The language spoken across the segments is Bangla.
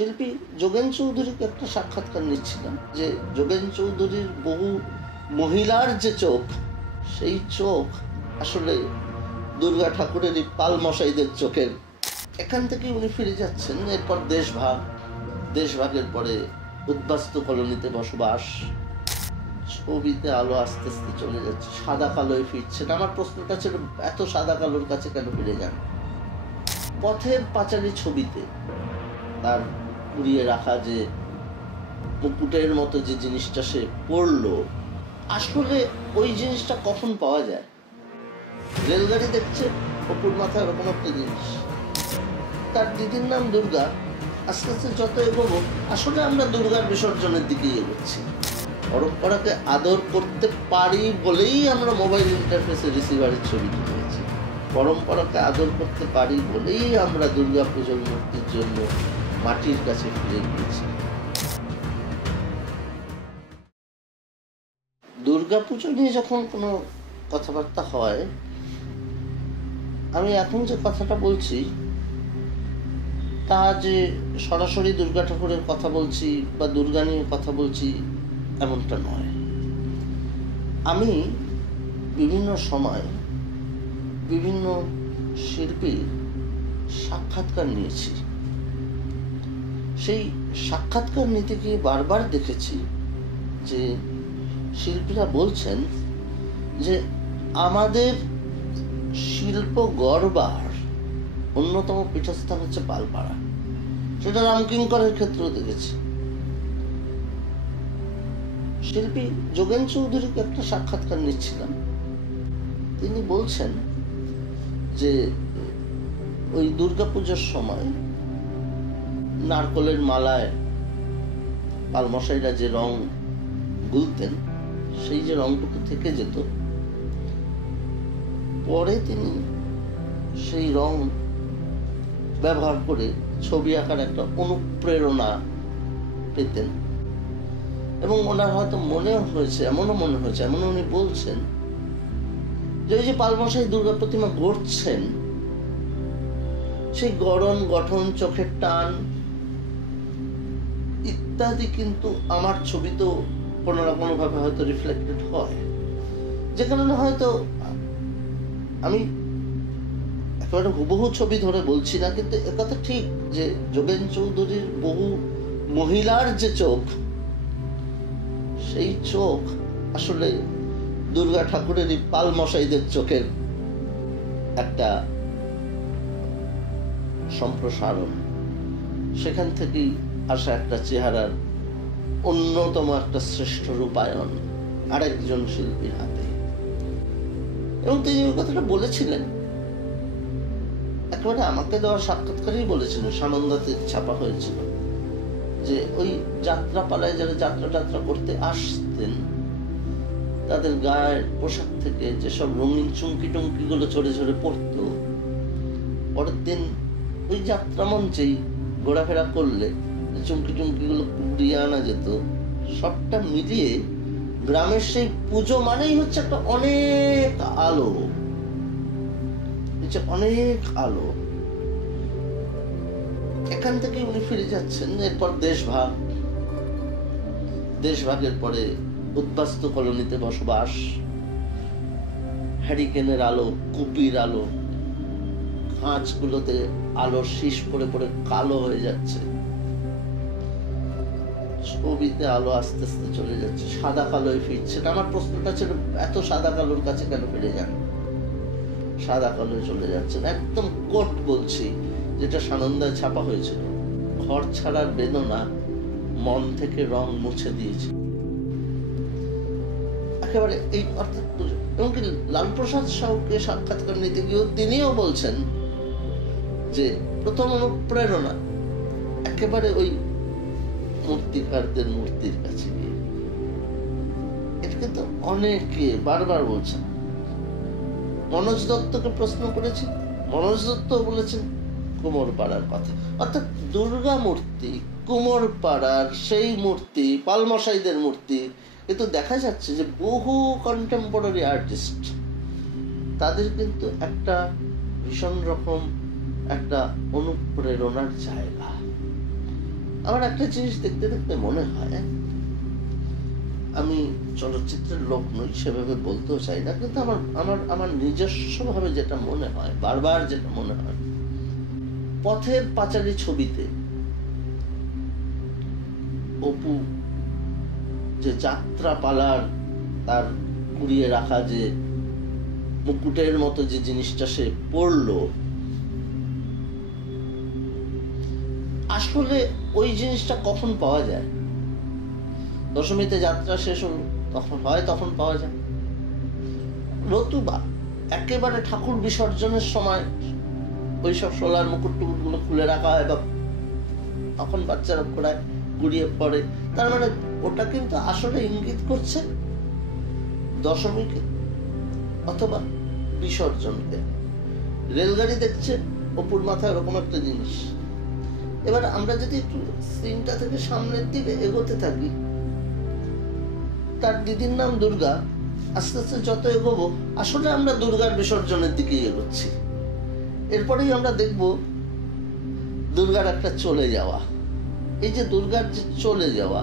শিল্পী যোগেন চৌধুরীকে একটা সাক্ষাৎকার নিচ্ছিলাম, যে যোগেন চৌধুরীর বহু মহিলার যে চোখ, সেই চোখ আসলে দুর্গা ঠাকুরেরই পাল মশাইদের চোখের। এখান থেকে উনি ফিরে যাচ্ছেন। এরপর দেশভাগের পরে উদ্বাস্তু কলোনিতে বসবাস, ছবিতে আলো আস্তে আস্তে চলে যাচ্ছে, সাদা কালোয় ফিরছেন। আমার প্রশ্নটা ছিল, এত সাদা কালোর কাছে কেন ফিরে যান? পথের পাঁচালী ছবিতে তার পুড়িয়ে রাখা যে মুকুটের মতো যে জিনিসটা সে পড়লো, আসলে ওই জিনিসটা কখন পাওয়া যায়? রেলগাড়ি দেখছে, অপুর মাথায় ওরকম একটা জিনিস। তার দিদির নাম দুর্গা। আস্তে আস্তে যত এগোবো, আসলে আমরা দুর্গার বিসর্জনের দিকেই এগোচ্ছি। পরম্পরাকে আদর করতে পারি বলেই আমরা মোবাইল ইন্টারফেসে রিসিভারের ছবি তুলেছি। পরম্পরাকে আদর করতে পারি বলেই আমরা দুর্গা পুজোর মূর্তির জন্য মাটির কাছে ফিরে গিয়েছি। দুর্গা পুজো নিয়ে যখন কোনো কথাবার্তা হয়, আমি এখন যে কথাটা বলছি তা যে সরাসরি দুর্গা ঠাকুরের কথা বলছি বা দুর্গা নিয়ে কথা বলছি এমনটা নয়। আমি বিভিন্ন সময় বিভিন্ন শিল্পীর সাক্ষাৎকার নিয়েছি। সেই সাক্ষাৎকার নিতে গিয়ে বারবার দেখেছি যে শিল্পীরা বলছেন যে আমাদের শিল্প গড়বার অন্যতম পীঠস্থান হচ্ছে পালপাড়া। সেটা রামকিঙ্করের ক্ষেত্রেও দেখেছি। শিল্পী যোগেন চৌধুরীকে একটা সাক্ষাৎকার নিচ্ছিলাম। তিনি বলছেন যে ওই দুর্গাপুজোর সময় নারকলের মালায় পালমশাইরা যে রং গুলতেন, সেই যে রংটুকু থেকে যেত, পরে তিনি সেই রং ব্যবহার করে ছবি আঁকার একটা অনুপ্রেরণা পেতেন। এবং ওনার হয়তো এমনও মনে হয়েছে, এমন উনি বলছেন যে ওই যে পালমশাই দুর্গা প্রতিমা গড়ছেন, সেই গড়ন, গঠন, চোখের টান ইত্যাদি কিন্তু আমার ছবিতেও কোনো না কোনোভাবে হয়তো রিফ্লেক্টেড হয়। যে কারণে হয়তো আমি একেবারে হুবহু ছবি ধরে বলছি না, কিন্তু একথা ঠিক যে যোগেন চৌধুরীর বহু মহিলার যে চোখ, সেই চোখ আসলে দুর্গা ঠাকুরেরই পাল মশাইদের চোখের একটা সম্প্রসারণ। সেখান থেকেই আসা একটা চেহারার অন্যতম একটা শ্রেষ্ঠ রূপায়ণ আরেকজন শিল্পীর হাতে। এবং তিনি ওই কথাটা বলেছিলেন, একেবারে আমাকে দেওয়া সাক্ষাৎকারেই বলেছিলেন, সানন্দাতে ছাপা হয়েছিল, যে ওই যাত্রাপালায় যারা যাত্রা করতে আসতেন, তাদের গায়ের পোশাক থেকে যেসব রঙিন চুমকি টুমকি গুলো ঝরে ঝরে পড়তো, পরের দিন ওই যাত্রা মঞ্চেই ঘোরাফেরা করলে চুমকি টুমকি গুলো কুড়িয়ে আনা যেত। সবটা মিলিয়ে গ্রামের সেই পুজো মানেই হচ্ছে একটা অনেক আলো, অনেক আলো। এখান থেকে উনি ফিরে যাচ্ছেন। এরপর দেশভাগের পরে উদ্বাস্তু কলোনিতে বসবাস, হ্যারিকেনের আলো, কুপির আলো, কাঁচগুলোতে আলোর শীষ পড়ে পড়ে কালো হয়ে যাচ্ছে, ছবিতে আলো আস্তে আস্তে চলে যাচ্ছে, সাদা কালোয় ফিরছে। আমার প্রশ্নটা ছিল, এত সাদা কালোর কাছে কেন ফিরে যান? সাদা কালোয় চলে যাচ্ছেন। একদম কোট বলছি, যেটা সানন্দায় ছাপা হয়েছিল, ঘর ছাড়ার বেদনা মন থেকে রং মুছে দিয়েছে। একেবারে এই অর্থাৎ এমনকি লালপ্রসাদ সাহুকে সাক্ষাৎকার নিতে গিয়েও তিনিও বলছেন যে প্রথম অনুপ্রেরণা একেবারে ওই মূর্তিকারদের মূর্তির কাছে গিয়ে। এটা কিন্তু অনেকে বারবার বলছেন। মনোজ দত্তকে প্রশ্ন করেছি, মনোজ দত্ত বলেছেন কুমোরপাড়ার কথা। অর্থাৎ দুর্গা মূর্তি, কুমোরপাড়ার সেই মূর্তি, পালমশাইদের মূর্তি। কিন্তু দেখা যাচ্ছে যে বহু কন্টেম্পোরারি আর্টিস্ট, তাদের কিন্তু একটা ভীষণ রকম একটা অনুপ্রেরণার জায়গা। আমার একটা জিনিস দেখতে দেখতে মনে হয়, আমি চলচ্চিত্রের লোক নই, সেভাবে বলতেও চাই না, কিন্তু আমার আমার আমার নিজস্বভাবে যেটা মনে হয়, বারবার যেটা মনে হয়, পথের পাঁচালী ছবিতে অপু যে যাত্রা পালার তার কুড়িয়ে রাখা যে মুকুটের মতো যে জিনিসটা সে পড়লো, আসলে ওই জিনিসটা কখন পাওয়া যায়? দশমীতে যাত্রা শেষ হলো তখন পাওয়া যায়, নতুবা একেবারে ঠাকুর বিসর্জনের সময় ওইসব সোলার মুকুট টুকুটগুলো খুলে রাখা হয়, বা তখন বাচ্চারা ঘোড়ায় গুড়িয়ে পড়ে। তার মানে ওটা কিন্তু আসলে ইঙ্গিত করছে দশমীকে অথবা বিসর্জনকে। রেলগাড়ি দেখছে, অপুর মাথায় ওরকম একটা জিনিস। এবার আমরা যদি একটু সিনটা থেকে সামনের দিকে এগোতে থাকি, তার দিদির নাম দুর্গা, আস্তে আস্তে যত এগোবো আসলে আমরা দুর্গার বিসর্জনের দিকে এগোচ্ছি। এরপরেই আমরা দেখব দুর্গার একটা চলে যাওয়া। এই যে দুর্গার যে চলে যাওয়া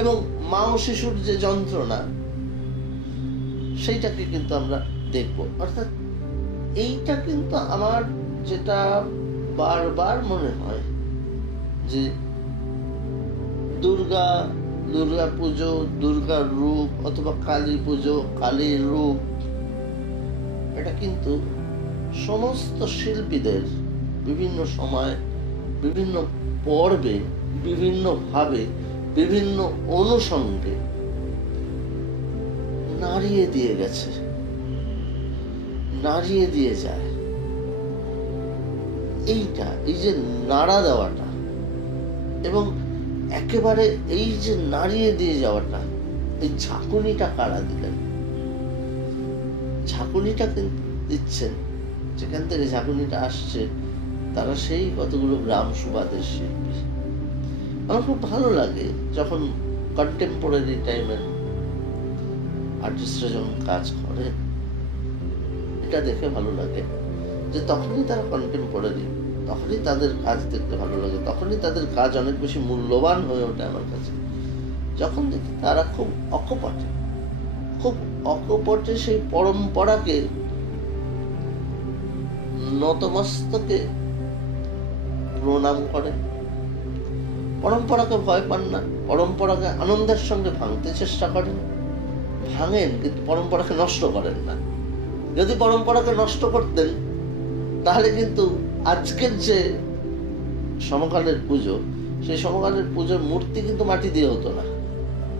এবং মা ও শিশুর যে যন্ত্রণা, সেইটাকে কিন্তু আমরা দেখব। অর্থাৎ এইটা কিন্তু আমার যেটা বারবার মনে হয় যে দুর্গা পুজো, দুর্গার রূপ, অথবা কালী পুজো, কালীর রূপ, এটা কিন্তু সমস্ত শিল্পীদের বিভিন্ন সময়, বিভিন্ন পর্বে, বিভিন্ন ভাবে, বিভিন্ন অনুষঙ্গে নাড়িয়ে দিয়ে গেছে, নাড়িয়ে দিয়ে যায়। এই যে নাড়া দেওয়াটা এবং একেবারে এই যে নাড়িয়ে দিয়ে যাওয়াটা, এই ঝাঁকুনিটা কারা দিলেন? ঝাঁকুনিটা কিন্তু দিচ্ছেন, যেখান থেকে ঝাঁকুনিটা আসছে তারা সেই কতগুলো গ্রাম সুবাদের শিল্পী। আমার খুব ভালো লাগে যখন কন্টেম্পোরারি টাইমের আর্টিস্টরা যখন কাজ করে, এটা দেখে ভালো লাগে যে তখনই তারা কন্টেম্পোরারি, তখনই তাদের কাজ দেখতে ভালো লাগে, তখনই তাদের কাজ অনেক বেশি মূল্যবান হয়ে ওঠে আমার কাছে, যখন দেখি তারা খুব অকপটে সেই পরম্পরাকে নতমস্তকে প্রণাম করেন, পরম্পরাকে ভয় পান না, পরম্পরাকে আনন্দের সঙ্গে ভাঙতে চেষ্টা করেন, ভাঙেন কিন্তু পরম্পরাকে নষ্ট করেন না। যদি পরম্পরাকে নষ্ট করতেন তাহলে কিন্তু আজকের যে সমকালের পুজো, সেই সমকালের পুজোর মূর্তি কিন্তু মাটি দিয়ে হতো না,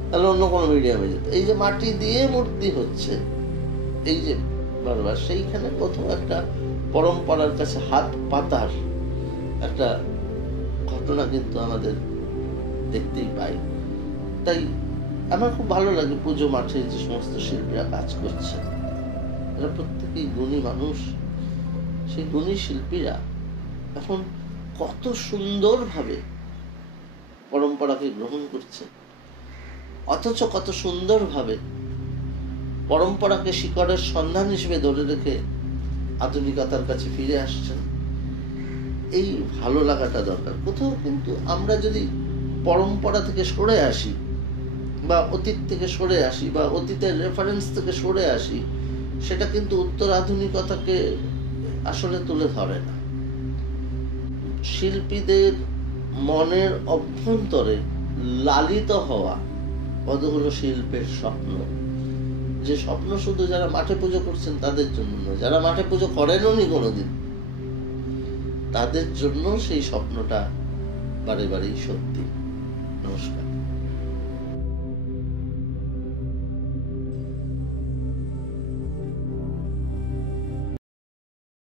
তাহলে অন্য কোনো মিডিয়ামে যেত। এই যে মাটি দিয়ে মূর্তি হচ্ছে, এই যে বারবার, সেইখানে কোথাও একটা পরম্পরার কাছে হাত পাতার একটা ঘটনা কিন্তু আমাদের দেখতেই পাই। তাই আমার খুব ভালো লাগে পুজো মাঠে যে সমস্ত শিল্পীরা কাজ করছে, এরা প্রত্যেকেই গুণী মানুষ। সেই গুণী শিল্পীরা এখন কত সুন্দরভাবে পরম্পরাকে গ্রহণ করছে, অথচ কত সুন্দরভাবে পরম্পরাকে শিকড়ের সন্ধান হিসেবে ধরে রেখে আধুনিকতার কাছে ফিরে আসছেন। এই ভালো লাগাটা দরকার। কোথাও কিন্তু আমরা যদি পরম্পরা থেকে সরে আসি, বা অতীত থেকে সরে আসি, বা অতীতের রেফারেন্স থেকে সরে আসি, সেটা কিন্তু উত্তর আধুনিকতাকে আসলে তুলে ধরে না। শিল্পীদের মনের অভ্যন্তরে লালিত হওয়া কতগুলো শিল্পের স্বপ্ন, যে স্বপ্ন শুধু যারা মাঠে পুজো করছেন তাদের জন্য নয়, যারা মাঠে পুজো করেননি কোনোদিন, তাদের জন্য সেই স্বপ্নটা বারে বারেই সত্যি। নমস্কার।